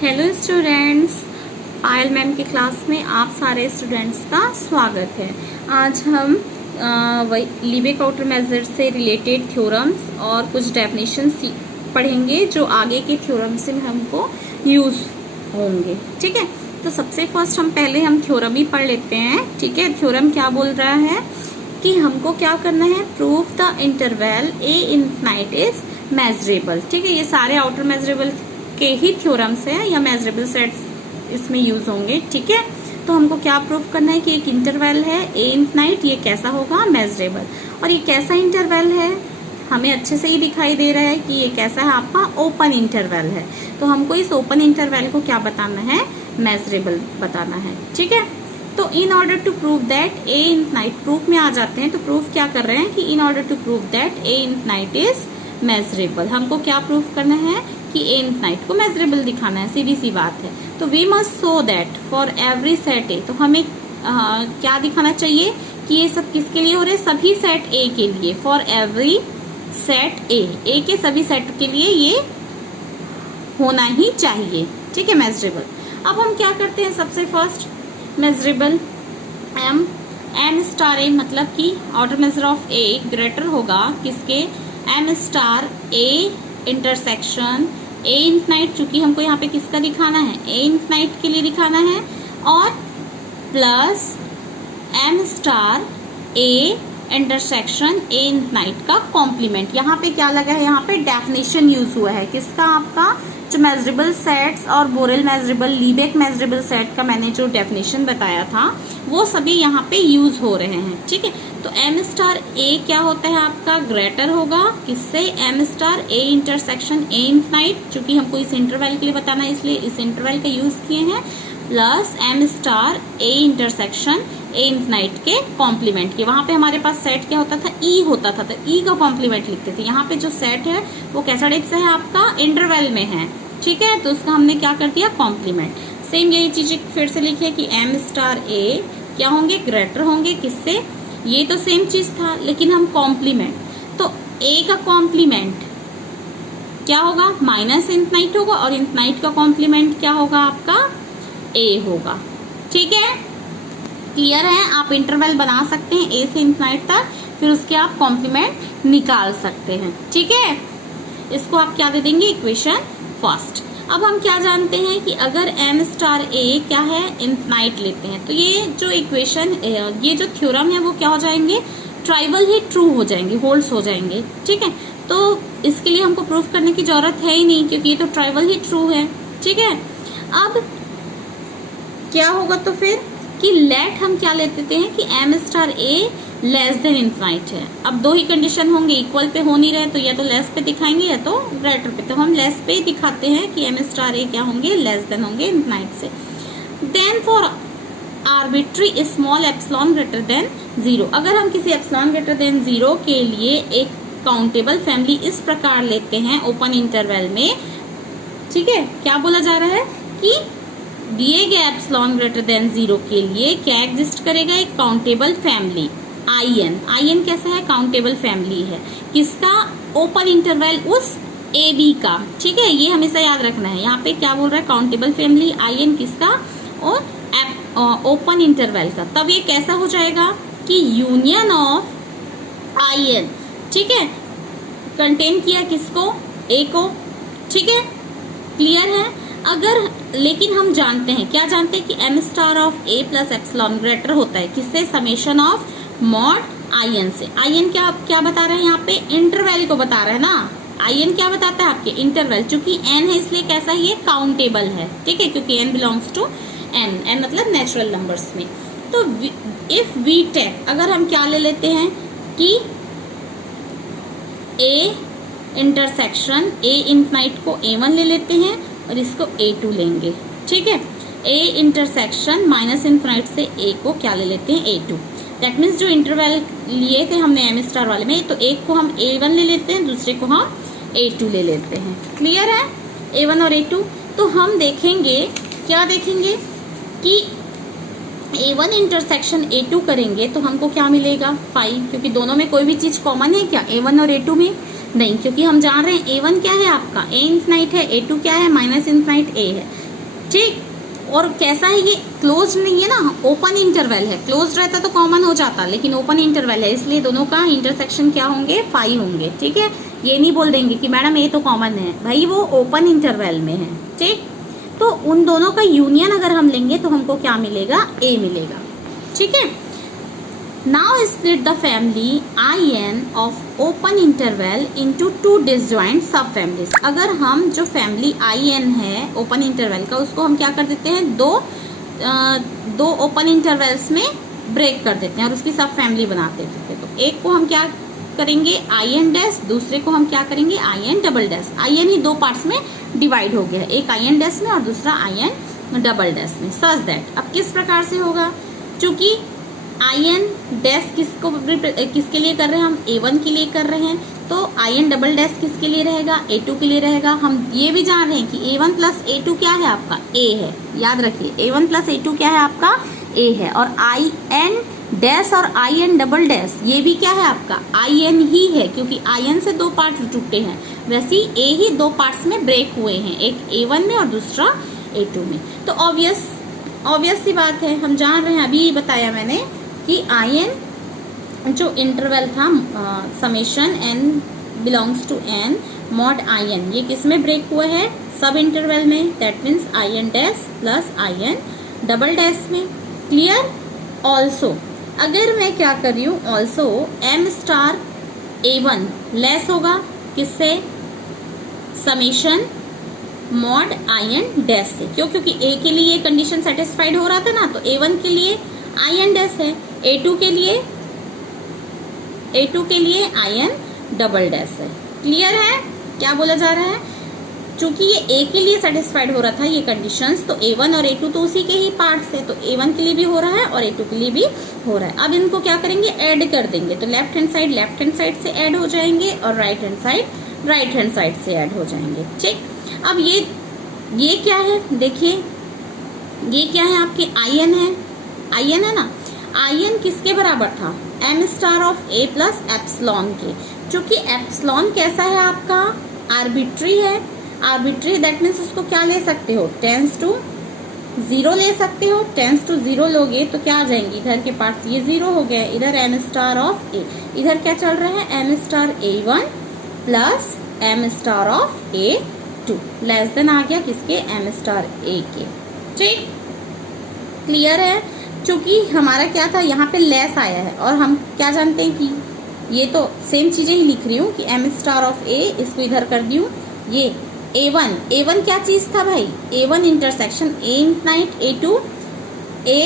Hello students, पायल ma'am की class में आप सारे स्टूडेंट्स का स्वागत है। आज हम लीबे काउंटर मेजर से रिलेटेड थ्योरम्स और कुछ डेफिनेशंस पढ़ेंगे जो आगे के थ्योरम्स में हमको यूज होंगे। ठीक है, तो सबसे फर्स्ट हम थ्योरम ही पढ़ लेते हैं। ठीक है, थ्योरम क्या बोल रहा है कि हमको क्या करना है, prove the interval A infinite is measurable. ठीक है, ये सारे आउटर मेजरेबल के ही थ्योरम्स है या मेजरेबल सेट्स इसमें यूज होंगे। ठीक है, तो हमको क्या प्रूव करना है कि एक इंटरवल है ए इनफाइनाइट, ये कैसा होगा, मेजरेबल। और ये कैसा इंटरवल है, हमें अच्छे से ही दिखाई दे रहा है कि ये कैसा है, आपका ओपन इंटरवल है। तो हमको इस ओपन इंटरवल को क्या बताना है, मेजरेबल बताना है। ठीक है, तो in order to prove that A infinite, proof में आ जाते हैं। तो प्रूफ क्या कर रहे हैं कि in order to prove that A infinite is measurable, हमको क्या प्रूफ करना है कि ए इनफाइनाइट को मेजरेबल दिखाना है, सीधी सी बात है। तो we must show that for every set A, तो हमें क्या दिखाना चाहिए कि ये सब किसके लिए हो रहे हैं, सभी सेट ए के लिए। फॉर एवरी सेट ए के सभी सेट के लिए ये होना ही चाहिए। ठीक है, मेजरेबल। अब हम क्या करते हैं, सबसे first measurable M star A, मतलब कि outer measure of A greater होगा किसके, M star A intersection A infinite, चूंकि हमको यहाँ पे किसका दिखाना है, ए इनफाइनाइट के लिए दिखाना है, और plus M star A intersection A infinite का कॉम्प्लीमेंट। यहाँ पे क्या लगा है, यहाँ पे डेफिनेशन यूज हुआ है किसका, आपका जो मेजरेबल सेट्स और बोरेल मेजरेबल, लीबेक मेजरेबल सेट का मैंने जो डेफिनेशन बताया था वो सभी यहाँ पे यूज हो रहे हैं। ठीक है, तो एम स्टार ए क्या होता है, आपका ग्रेटर होगा किससे, M star A intersection A infinite, चूंकि हमको इस इंटरवल के लिए बताना है इसलिए इस इंटरवल का यूज किए हैं, plus M star A intersection A infinite के कॉम्प्लीमेंट के। वहां पे हमारे पास सेट क्या होता था, ई होता था, तो ई का कॉम्प्लीमेंट लिखते थे। यहाँ पे जो सेट है वो कैसा टाइप से है, आपका इंटरवल में है। ठीक है, तो उसका हमने क्या कर दिया, कॉम्प्लीमेंट। सेम यही चीज फिर से लिखिए कि एम स्टार ए क्या होंगे, ग्रेटर होंगे किससे, ये तो सेम चीज था लेकिन हम कॉम्प्लीमेंट, तो ए का कॉम्प्लीमेंट क्या होगा, माइनस इनफाइनाइट होगा, और इनफाइनाइट का कॉम्प्लीमेंट क्या होगा, आपका ए होगा। ठीक है, क्लियर है। आप इंटरवल बना सकते हैं ए से इनफाइनाइट तक, फिर उसके आप कॉम्प्लीमेंट निकाल सकते हैं। ठीक है, इसको आप क्या दे देंगे, इक्वेशन फर्स्ट। अब हम क्या जानते हैं कि अगर एम स्टार ए क्या है, इनफाइनाइट लेते हैं, तो ये जो इक्वेशन, ये जो थ्योरम है वो क्या हो जाएंगे, ट्राइवल ही ट्रू हो जाएंगे, होल्ड्स हो जाएंगे। ठीक है, तो इसके लिए हमको प्रूफ करने की जरूरत है ही नहीं क्योंकि ये तो ट्राइवल ही ट्रू है। ठीक है, अब क्या होगा, तो फिर कि लेट हम क्या लेते हैं कि एम स्टार ए लेस देन इनफाइनाइट है। अब दो ही कंडीशन होंगे, इक्वल पे हो नहीं रहे तो या तो लेस पे दिखाएंगे या तो ग्रेटर पे, तो हम लेस पे ही दिखाते हैं कि एम स्टार ए क्या होंगे, लेस देन होंगे इनफाइनाइट से। Then for arbitrary small epsilon greater than 0, अगर हम किसी एप्सिलॉन ग्रेटर देन 0 के लिए एक काउंटेबल फैमिली इस प्रकार लेते हैं ओपन इंटरवल में, ठीक है, क्या बोला जा रहा है कि दिए गए एप्सिलॉन ग्रेटर देन 0 के लिए क्या एग्जिस्ट करेगा, एक काउंटेबल फैमिली आई कैसा है, काउंटेबल फैमिली है किसका, ओपन इंटरवल उस ए बी का। ठीक है, ये हमेशा याद रखना है। यहाँ पे क्या बोल रहा है, काउंटेबल फैमिली आई किसका, और ओपन इंटरवल का। तब ये कैसा हो जाएगा कि यूनियन ऑफ आई, ठीक है, कंटेन किया किसको, ए को। ठीक है, क्लियर है। अगर लेकिन हम जानते हैं, क्या जानते हैं कि M star of A plus epsilon greater होता है किससे, summation of mod I N से। आई एन क्या बता रहा है, यहाँ पे इंटरवल को बता रहा है ना। आई एन क्या बताता है, आपके इंटरवल, चूंकि एन है इसलिए कैसा है, ये काउंटेबल है। ठीक है, क्योंकि एन बिलोंग्स टू एन मतलब नेचुरल नंबर्स में। तो इफ वी टेक, अगर हम क्या ले लेते हैं कि ए इंटरसेक्शन ए इनफाइनाइट को A1 ले लेते हैं और इसको A2 लेंगे। ठीक है, ए इंटरसेक्शन माइनस इनफाइनाइट से ए को क्या ले लेते हैं, A2। दैट मीन्स जो इंटरवल लिए थे हमने एम स्टार वाले में, तो एक को हम A1 ले लेते हैं, दूसरे को हम A2 ले लेते हैं। क्लियर है, A1 और A2। तो हम देखेंगे, क्या देखेंगे कि A1 इंटरसेक्शन A2 करेंगे तो हमको क्या मिलेगा, 5, क्योंकि दोनों में कोई भी चीज कॉमन है क्या, A1 और A2 में नहीं, क्योंकि हम जान रहे हैं A1 क्या है आपका, A इनफाइनाइट है, A2 क्या है, माइनस इनफाइनाइट A है। ठीक। और कैसा है ये, क्लोज नहीं है ना, ओपन इंटरवल है। क्लोज रहता तो कॉमन हो जाता, लेकिन ओपन इंटरवल है, इसलिए दोनों का इंटरसेक्शन क्या होंगे, 5 होंगे। ठीक है, ये नहीं बोल देंगे कि मैडम ये तो कॉमन है, भाई वो ओपन इंटरवल में है। ठीक, तो उन दोनों का यूनियन अगर हम लेंगे तो हमको क्या मिलेगा, ए मिलेगा। ठीक है, now split the family IN of open interval into 2 disjoint सब फैमिलीज। अगर हम जो फैमिली IN है ओपन इंटरवल का, उसको हम क्या कर देते हैं, दो ओपन इंटरवल्स में ब्रेक कर देते हैं और उसकी सब फैमिली बना देते हैं। तो एक को हम क्या करेंगे, IN डैश, दूसरे को हम क्या करेंगे, IN double dash. IN he 2 parts में डिवाइड हो गया, एक IN डैश में और दूसरा IN डबल डैश में। सच दैट अब किस प्रकार से होगा, चूंकि IN डैश किसके लिए कर रहे हैं, हम A1 के लिए कर रहे हैं, तो IN डबल डैश किसके लिए रहेगा, A2 के लिए रहेगा। हम ये भी जान रहे हैं कि A1 प्लस A2 क्या है आपका, A है। याद रखिए A1 प्लस A2 क्या है आपका, A है। और IN डैश और IN डबल डैश ये भी क्या है आपका, IN ही है, क्योंकि IN से 2 पार्ट्स जुटे हैं। वैसे ही A ही 2 पार्ट्स में ब्रेक हुए हैं, एक A1 में और दूसरा A2 में। तो ऑब्वियस सी बात है, हम जान रहे हैं, अभी बताया मैंने कि IN जो इंटरवल था summation n belongs to n mod IN, ये किस में ब्रेक हुआ है, सब इंटरवल में। That means IN dash plus IN double dash में। क्लियर। ऑल्सो अगर मैं क्या कर रही हूँ, also M star A1 less होगा किससे, समेशन मॉड IN डैश से। क्यों, क्योंकि A के लिए ये कंडीशन सेटिस्फाइड हो रहा था ना, तो A1 के लिए IN डैश है, A2 के लिए IN डबल डैश है। क्लियर है क्या बोला जा रहा है, चूंकि ये A के लिए सेटिस्फाइड हो रहा था ये कंडीशंस, तो A1 और A2 तो उसी के ही पार्ट्स है, तो A1 के लिए भी हो रहा है और A2 के लिए भी हो रहा है। अब इनको क्या करेंगे, ऐड कर देंगे, तो लेफ्ट हैंड साइड से ऐड हो जाएंगे और राइट हैंड साइड से ऐड हो जाएंगे। ठीक, अब ये क्या है, देखिए ये क्या है, आपके IN है ना। IN किसके बराबर था, M star of A plus epsilon के। चूंकि एप्सिलॉन कैसा है आपका, आर्बिट्री है। दैट मीन्स उसको क्या ले सकते हो, टेंस टू 0 ले सकते हो। टेंस टू 0 लोगे तो क्या आ जाएंगे, इधर के पार्ट्स ये 0 हो गया, इधर M स्टार ऑफ A, इधर क्या चल रहा है, M star A1 plus M star of A2 less than आ गया किसके, M स्टार A के। ठीक, क्लियर है। चूंकि हमारा क्या था, यहाँ पे लेस आया है और हम क्या जानते हैं कि ये तो सेम चीजें ही लिख रही हूँ कि M स्टार ऑफ A, इसको इधर कर दी हूँ। ये A1 क्या चीज था भाई, A1 intersection A infinite A2 A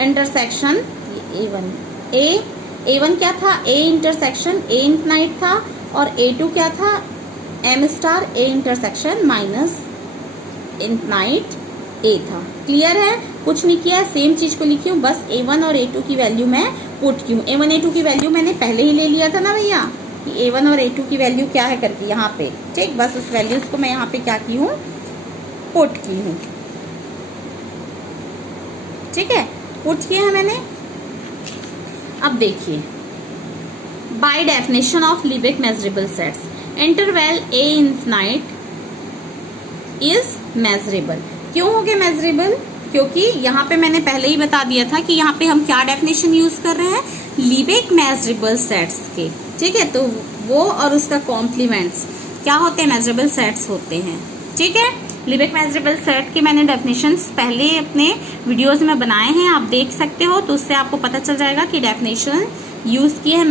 intersection A1 क्या था, A इंटरसेक्शन A इनफाइनाइट था, और A2 क्या था, M star A intersection minus infinite A था। क्लियर है, कुछ नहीं किया, सेम चीज को लिखी हूँ, बस A1 और A2 की वैल्यू मैं पुट की हूँ। A1 A2 की वैल्यू मैंने पहले ही ले लिया था ना भैया, कि A1 और A2 की वैल्यू क्या है करके यहाँ पे। ठीक, बस उस वैल्यूज को मैं यहाँ पे क्या की हूँ, पुट की हूँ। ठीक है, पुट किया है मैंने। अब देखिए, by definition of Lebesgue measurable sets, interval A infinite is measurable. क्यों हो गया मेजरेबल, क्योंकि यहाँ पे मैंने पहले ही बता दिया था कि यहाँ पे हम क्या डेफिनेशन यूज कर रहे हैं, लीबेक मेजरेबल सेट्स के। ठीक है, तो वो और उसका कॉम्प्लीमेंट्स क्या होते हैं, मेजरेबल सेट्स होते हैं। ठीक है, लीबेक मेजरेबल सेट के मैंने डेफिनेशंस पहले अपने वीडियोस में बनाए हैं, आप देख सकते हो, तो उससे आपको पता चल जाएगा कि डेफिनेशन यूज किया है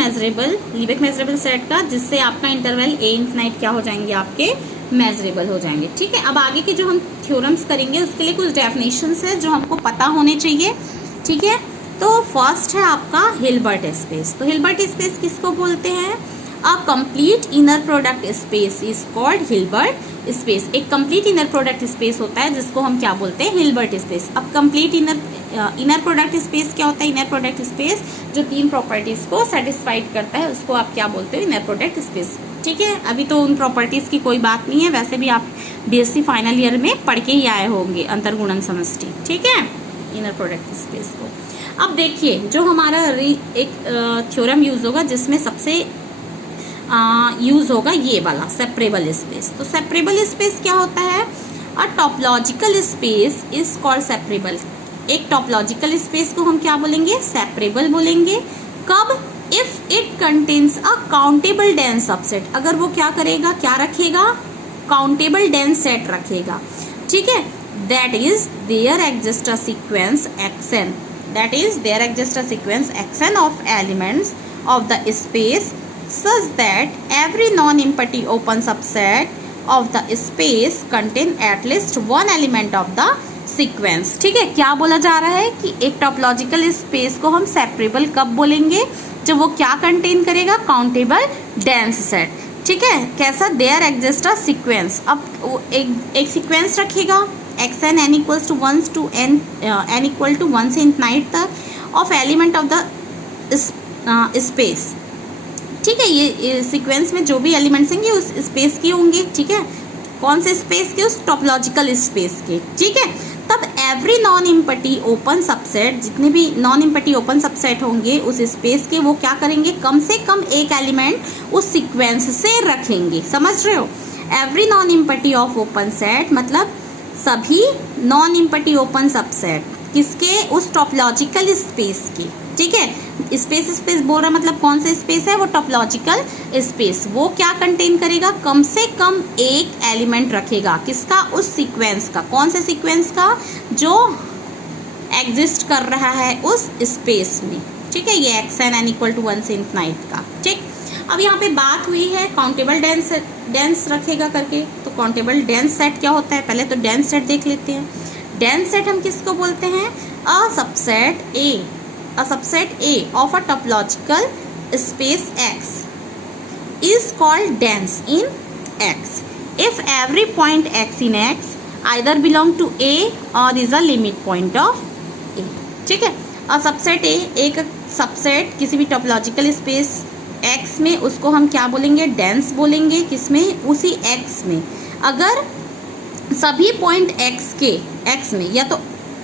लीबेक मेजरेबल सेट का, जिससे आपका इंटरवल A इनफाइनाइट क्या हो जाएंगे, आपके मेजरेबल हो जाएंगे। ठीक है, अब आगे के जो हम थ्योरम्स करेंगे उसके लिए कुछ डेफिनेशंस है जो हमको पता होने चाहिए। ठीक है, तो फर्स्ट है आपका हिल्बर्ट स्पेस। तो हिल्बर्ट स्पेस किसको बोलते हैं, a complete inner product space is called Hilbert space. एक कंप्लीट इनर प्रोडक्ट स्पेस होता है जिसको हम क्या बोलते हैं, हिल्बर्ट स्पेस। अब कंप्लीट इनर प्रोडक्ट स्पेस क्या होता है, इनर प्रोडक्ट स्पेस जो 3 प्रॉपर्टीज को सेटिस्फाइड करता है उसको आप क्या बोलते हो, इनर प्रोडक्ट स्पेस। ठीक है, अभी तो उन प्रॉपर्टीज की कोई बात नहीं है, वैसे भी आप BSc फाइनल ईयर में पढ़ के ही आए होंगे अंतर्गुणन समष्टि। ठीक है, इनर प्रोडक्ट स्पेस को। अब देखिए, जो हमारा एक थ्योरम यूज होगा जिसमें सबसे यूज होगा ये वाला सेपरेबल स्पेस। तो सेपरेबल स्पेस क्या होता है, a topological space is called separable. एक टॉपोलॉजिकल स्पेस को हम क्या बोलेंगे? सेपरेबल बोलेंगे। कब? If it contains a countable dense subset. अगर वो क्या करेगा, क्या रखेगा? काउंटेबल डेंस सेट रखेगा। ठीक है, that is there exist a sequence xn, that is there exist a sequence xn of elements of the space such that every non-empty open subset of the space contain at least one element of the sequence। ठीक है, क्या बोला जा रहा है कि एक topological space को हम सेपरेबल कब बोलेंगे? जब वो क्या कंटेन करेगा? Countable dense set. ठीक है, कैसा? There exist a sequence. अब एक सीक्वेंस रखेगा xn n equals to 1 to n equal to 1 से इनफाइनाइट तक of element of the space. ठीक है, ये सीक्वेंस में जो भी एलिमेंट्स होंगे उस स्पेस के होंगे। ठीक है, कौन से स्पेस के? उस टॉपोलॉजिकल स्पेस के। ठीक है, तब every non empty open subset, जितने भी नॉन इम्पटी ओपन सबसेट होंगे उस स्पेस के, वो क्या करेंगे? कम से कम एक एलिमेंट उस सीक्वेंस से रखेंगे। समझ रहे हो? Every non empty of open set मतलब सभी नॉन इम्पटी ओपन सबसेट किसके? उस टॉपोलॉजिकल स्पेस की। ठीक है, स्पेस बोल रहा मतलब कौन सा स्पेस है? वो टॉपोलॉजिकल स्पेस। वो क्या कंटेन करेगा? कम से कम एक एलिमेंट रखेगा। किसका? उस सीक्वेंस का। कौन से सीक्वेंस का? जो एग्जिस्ट कर रहा है उस स्पेस में। ठीक है, ये xn n equal to 1 से इनफाइनाइट का। ठीक, अब यहाँ पे बात हुई है काउंटेबल डेंस रखेगा करके। तो काउंटेबल डेंस सेट क्या होता है? पहले तो डेंस सेट देख लेते हैं। डेंस सेट हम किसको बोलते हैं? A subset A of a topological space X is called dense in X if every point X in X either belong to A or is a limit point of A। ठीक है, a subset A, एक subset किसी भी topological space X में, उसको हम क्या बोलेंगे? डेंस बोलेंगे। किसमें? उसी X में। अगर सभी पॉइंट X में या तो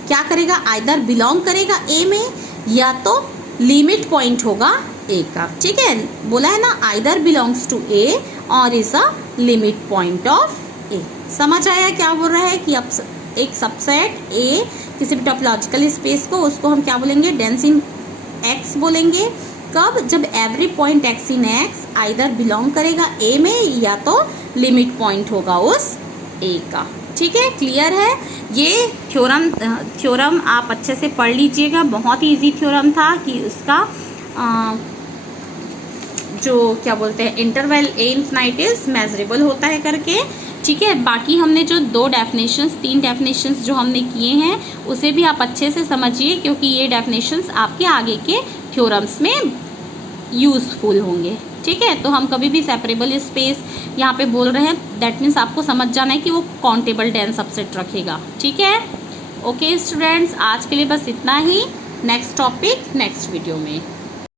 क्या करेगा? आइदर बिलोंग करेगा A में या तो लिमिट पॉइंट होगा A का। ठीक है, बोला है ना, आइदर बिलोंग्स टू A और is a limit point of A। समझ आया क्या बोल रहा है? कि अब एक सबसेट A किसी भी टॉपोलॉजिकल स्पेस को, उसको हम क्या बोलेंगे? डेंस इन X बोलेंगे। कब? जब एवरी पॉइंट X इन X आइदर बिलोंग करेगा A में या तो लिमिट पॉइंट होगा उस A का। ठीक है, क्लियर है? ये थ्योरम आप अच्छे से पढ़ लीजिएगा। बहुत ही इजी थ्योरम था कि उसका जो क्या बोलते हैं interval A infinite is measurable होता है करके। ठीक है, बाकी हमने जो तीन डेफिनेशंस जो हमने किए हैं उसे भी आप अच्छे से समझिए, क्योंकि ये डेफिनेशंस आपके आगे के थ्योरम्स में यूजफुल होंगे। ठीक है, तो हम कभी भी सेपरेबल स्पेस यहाँ पे बोल रहे हैं, दैट मीन्स आपको समझ जाना है कि वो काउंटेबल डेंस सबसेट रखेगा। ठीक है, ओके स्टूडेंट्स, आज के लिए बस इतना ही। नेक्स्ट टॉपिक नेक्स्ट वीडियो में।